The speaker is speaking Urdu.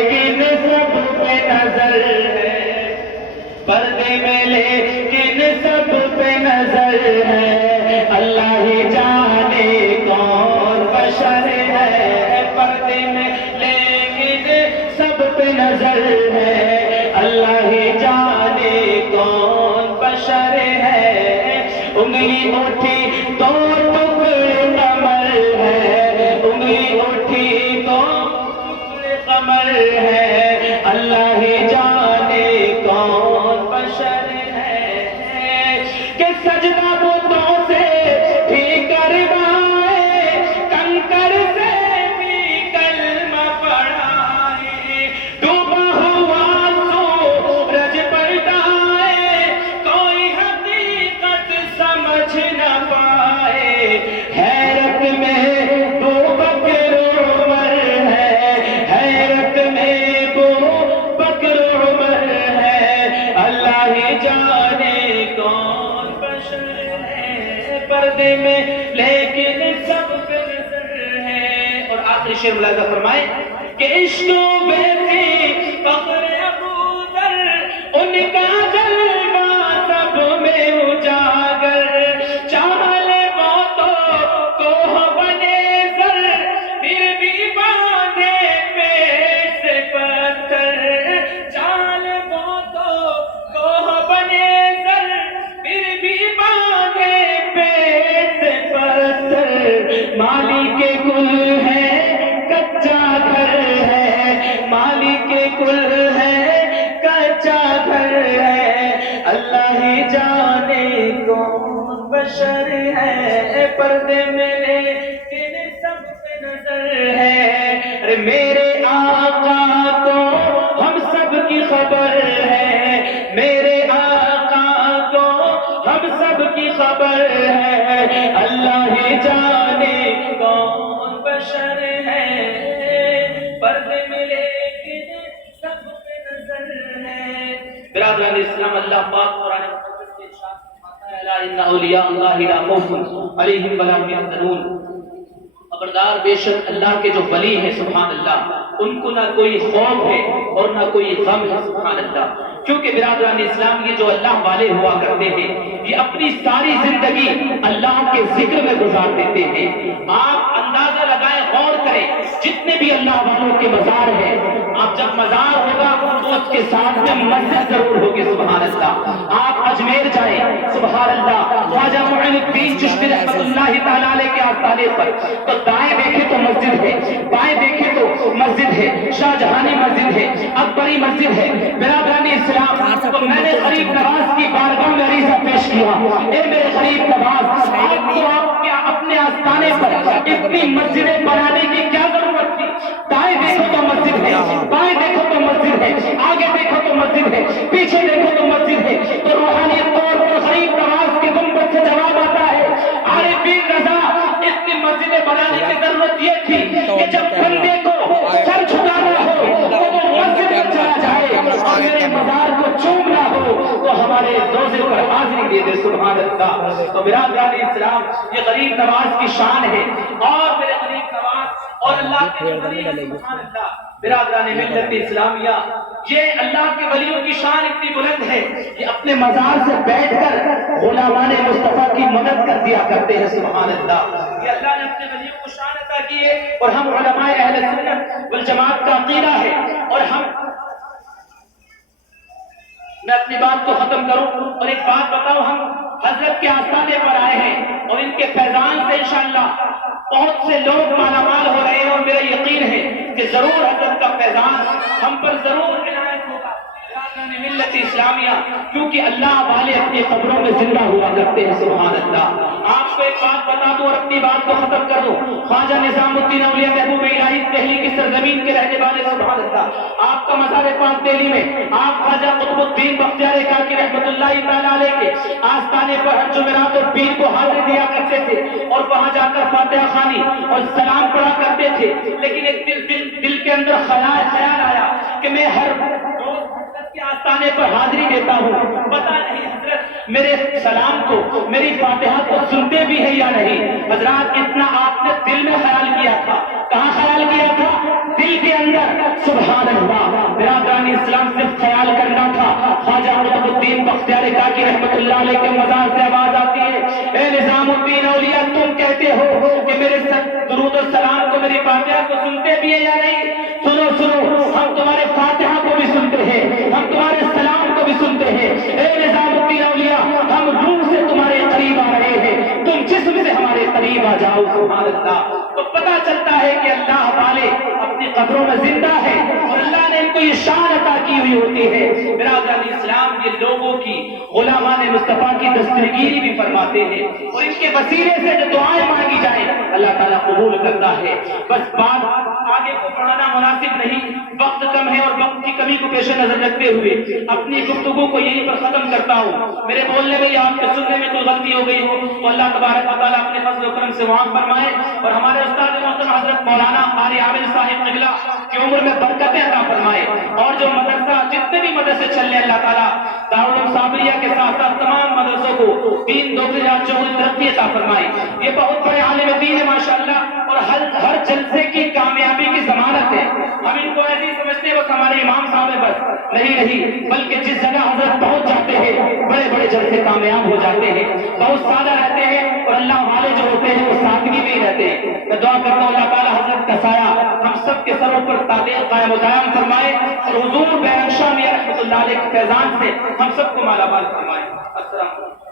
لیکن سب پہ نظر ہے، پردے میں لیکن سب پہ نظر ہے، اللہ ہی جانے کون بشر ہے، پردے میں لیکن سب پہ نظر ہے، اللہ ہی جانے کون بشر ہے، انگلی اٹھی تو ٹکڑے قمر ہے، انگلی اٹھی تو ٹکڑے قمر ہے، اللہ ہی جانے کون بشر ہے، کہ سجدہ بتوں سے بھی کروائے، کنکر سے بھی کلمہ پڑھائے، ڈوبا ہوا سورج پلٹائے، کوئی حقیقت سمجھ نہ پائے، حیرت میں دو بکر عمر ہے، حیرت میں دو بکر عمر ہے، اللہ ہی جانے کون بشر ہے، پردے میں لیکن سب پہ نظر ہے۔ اور آخری شعر ملاحظہ فرمائے کہ عشق و بے تھی فخر ابو ذر، ان کا جلوہ سب میں اجاگر، چاہ لے وہ تو کوہ بنے زر، پھر بھی باندھے پیٹ سے پتھر، چاہ لے وہ تو کوہ بنے زر، پھر بھی باندھے پیٹ سے پتھر، مالی کے کل ہے کچا گھر ہے، مالی کے کل ہے کچا گھر ہے، اللہ ہی جانے کون بشر ہے، پردے میں لیکن سب پہ نظر ہے، ارے میرے آقا کو ہم سب کی خبر ہے، میرے آقا کو ہم سب کی خبر ہے، اللہ ہی جانے کون بشر ہے، پردے میں لیکن سب پہ نظر ہے۔ برادران اسلام، اللہ پاک قرآن مقدس کے ارشاد فرماتا ہے، الا ان اولیاء اللہ لا خوف علیہم ولا هم یحزنون، خبردار بے شک اللہ کے جو ولی ہیں سبحان اللہ، ان کو نہ کوئی خوف ہے اور نہ کوئی غم ہے سبحان اللہ، کیونکہ برادران اسلام یہ جو اللہ والے ہوا کرتے ہیں یہ اپنی ساری زندگی اللہ کے ذکر میں گزار دیتے ہیں۔ آپ اندازہ لگائیں، غور کریں، جتنے بھی اللہ والوں کے مزار ہیں، آپ جب مزار ہوگا تو اس کے ساتھ میں مسجد ضرور ہوگی سبحان اللہ۔ آپ اجمیر جائیں سبحان اللہ، خواجہ معین الدین چشتی رحمۃ اللہ تعالیٰ علیہ کے آستانے پر تو دائیں دیکھیں تو مسجد ہے، بائیں دیکھیں تو مسجد ہے، شاہ جہانی مسجد ہے، اکبری مسجد ہے۔ برادران اسلام، تو میں نے غریب نواز کی بارگاہ میں عریضہ پیش کیا، اے میرے غریب نواز، آپ کو آپ کے اپنے آستانے پر اتنی مسجدیں بنانے کی کیا ضرورت تھی؟ دائیں دیکھو تو مسجد ہے، بائیں دیکھو تو مسجد ہے، آگے دیکھو تو مسجد ہے، پیچھے دیکھو تو مسجد ہے، تو روحانیت طور پر غریب نواز کے گنبد سے جواب آتا ہے، عارفین رضا، اتنی مسجدیں بنانے کی ضرورت یہ تھی کہ جب بندے کو سر جھکانا ہو تو وہ مسجد میں چلا جائے، اور میرے مزار کو چومنا ہو تو ہمارے روزے پر حاضری دے دے سبحان اللہ۔ تو برادران اسلام، یہ غریب نواز کی شان ہے، اور میرے غریب نواز اور اللہ کے ولی سبحان اللہ۔ برادران ملت اسلامیہ، یہ اللہ کے ولیوں کی شان اتنی بلند ہے کہ اپنے مزار سے بیٹھ کر غلامان مصطفیٰ کی مدد کر دیا کرتے ہیں سبحان اللہ۔ یہ اللہ نے اپنے ولیوں کو شان عطا کی ہے، اور ہم علماء اہل سنت والجماعت کا عقیدہ ہے، اور میں اپنی بات کو ختم کروں اور ایک بات بتاؤں، ہم حضرت کے آستانے پر آئے ہیں اور ان کے فیضان سے انشاءاللہ بہت سے لوگ مالا مال ہو رہے ہیں، اور میرا یقین ہے کہ ضرور حضرت کا فیضان ہم پر ضرور عنایت ہوگا۔ برادران ملت اسلامیہ، کیونکہ اللہ والے اپنی قبروں میں زندہ ہوا کرتے ہیں سبحان اللہ۔ آپ کو ایک بات بتا دوں اور اپنی بات کو ختم کر دوں، خواجہ نظام الدین اولیاء محبوب الہی دہلی کی سرزمین کے رہنے والے سبحان اللہ، آپ کا مزار پاک دہلی میں آپ خواجہ قطب الدین بختیار کاکی رحمۃ اللہ تعالیٰ علیہ کے آستانے پر ہر جمعرات اور پیر کو حاضری دیا کرتے تھے، اور وہاں جا کر فاتحہ خوانی اور سلام پڑھا کرتے تھے، لیکن ایک دل کے اندر خیال آیا کہ میں ہر روز کے آستانے پر حاضری دیتا ہوں، پتہ نہیں حضرت میرے سلام کو، میری فاتحہ کو سنتے بھی ہے یا نہیں۔ حضرات، اتنا آپ نے دل میں خیال کیا تھا، کہاں خیال کیا تھا؟ دل کے اندر سبحان اللہ۔ برادران اسلام صرف خیال کرنا تھا۔ خواجہ قطب الدین بختیار کاکی رحمت اللہ علیہ کے مزار سے آواز آتی ہے، اے نظام الدین اولیاء، تم کہتے ہو کہ میرے درود و سلام کو، میری فاتحہ کو سنتے بھی ہے یا نہیں؟ سنو سنو، ہم تمہارے فاتحہ کو بھی سنتے ہیں، ہم تمہارے سلام کو بھی سنتے ہیں۔ اے نظام الدین اولیاء، ہم روح سے تمہارے قریب آ رہے ہیں، تم جسم سے ہمارے قریب آ جاؤ۔ سبحان اللہ۔ تو پتہ چلتا ہے کہ اللہ والے اپنی قبروں میں زندہ ہے اور اللہ نے ان کو یہ شان عطا کی ہوئی ہوتی ہے۔ برادران اسلام، یہ لوگوں کی غلامان مصطفیٰ کی دستگیری بھی فرماتے ہیں اور ان کے وسیلے سے جو دعائیں مانگی جائیں اللہ تعالیٰ قبول کرتا ہے۔ بس بات آگے کو بڑھانا مناسب نہیں، وقت کم ہے اور وقت کی کمی کو پیش نظر رکھتے ہوئے اپنی گفتگو کو یہیں پر ختم کرتا ہوں۔ میرے بولنے میں یا آپ کے سننے میں کوئی غلطی ہو گئی ہو تو اللہ تبارک و تعالیٰ اپنے فضل و کرم سے معاف فرمائے اور ہمارے استاد محترم حضرت مولانا قاری عامر صاحب قبلہ کی عمر میں برکتیں عطا فرمائے، اور جو مدرسہ جتنے بھی مدرسے چل رہے اللہ تعالیٰ دارالعلوم صابریہ کے ساتھ ساتھ تمام مدرسوں کو دین دوسری رات چوہدری ترقی عطا فرمائے۔ یہ بہت بڑے عالم دین ہے ماشاءاللہ، اور ہر جلسے کی کامیابی کی ضمانت ہے۔ ہم ان کو ایسے ہی سمجھتے ہیں بس ہمارے امام صاحب ہے، بس نہیں، بلکہ جس جگہ حضرت پہنچ جاتے ہیں بڑے بڑے جلسے کامیاب ہو جاتے ہیں، بہت سادہ رہتے ہیں اور اللہ والے جو ہوتے ہیں وہ سادگی میں ہی رہتے ہیں۔ میں دعا کرتا ہوں اللہ تعالیٰ حضرت کا سایہ ہم سب کے سروں پر تعدیل قائم و دائم فرمائے اور حضور بیرنگ شاہ میاں رحمۃ اللہ علیہ کے فیضان سے ہم سب کو مالا مال فرمائے۔ السلام علیکم۔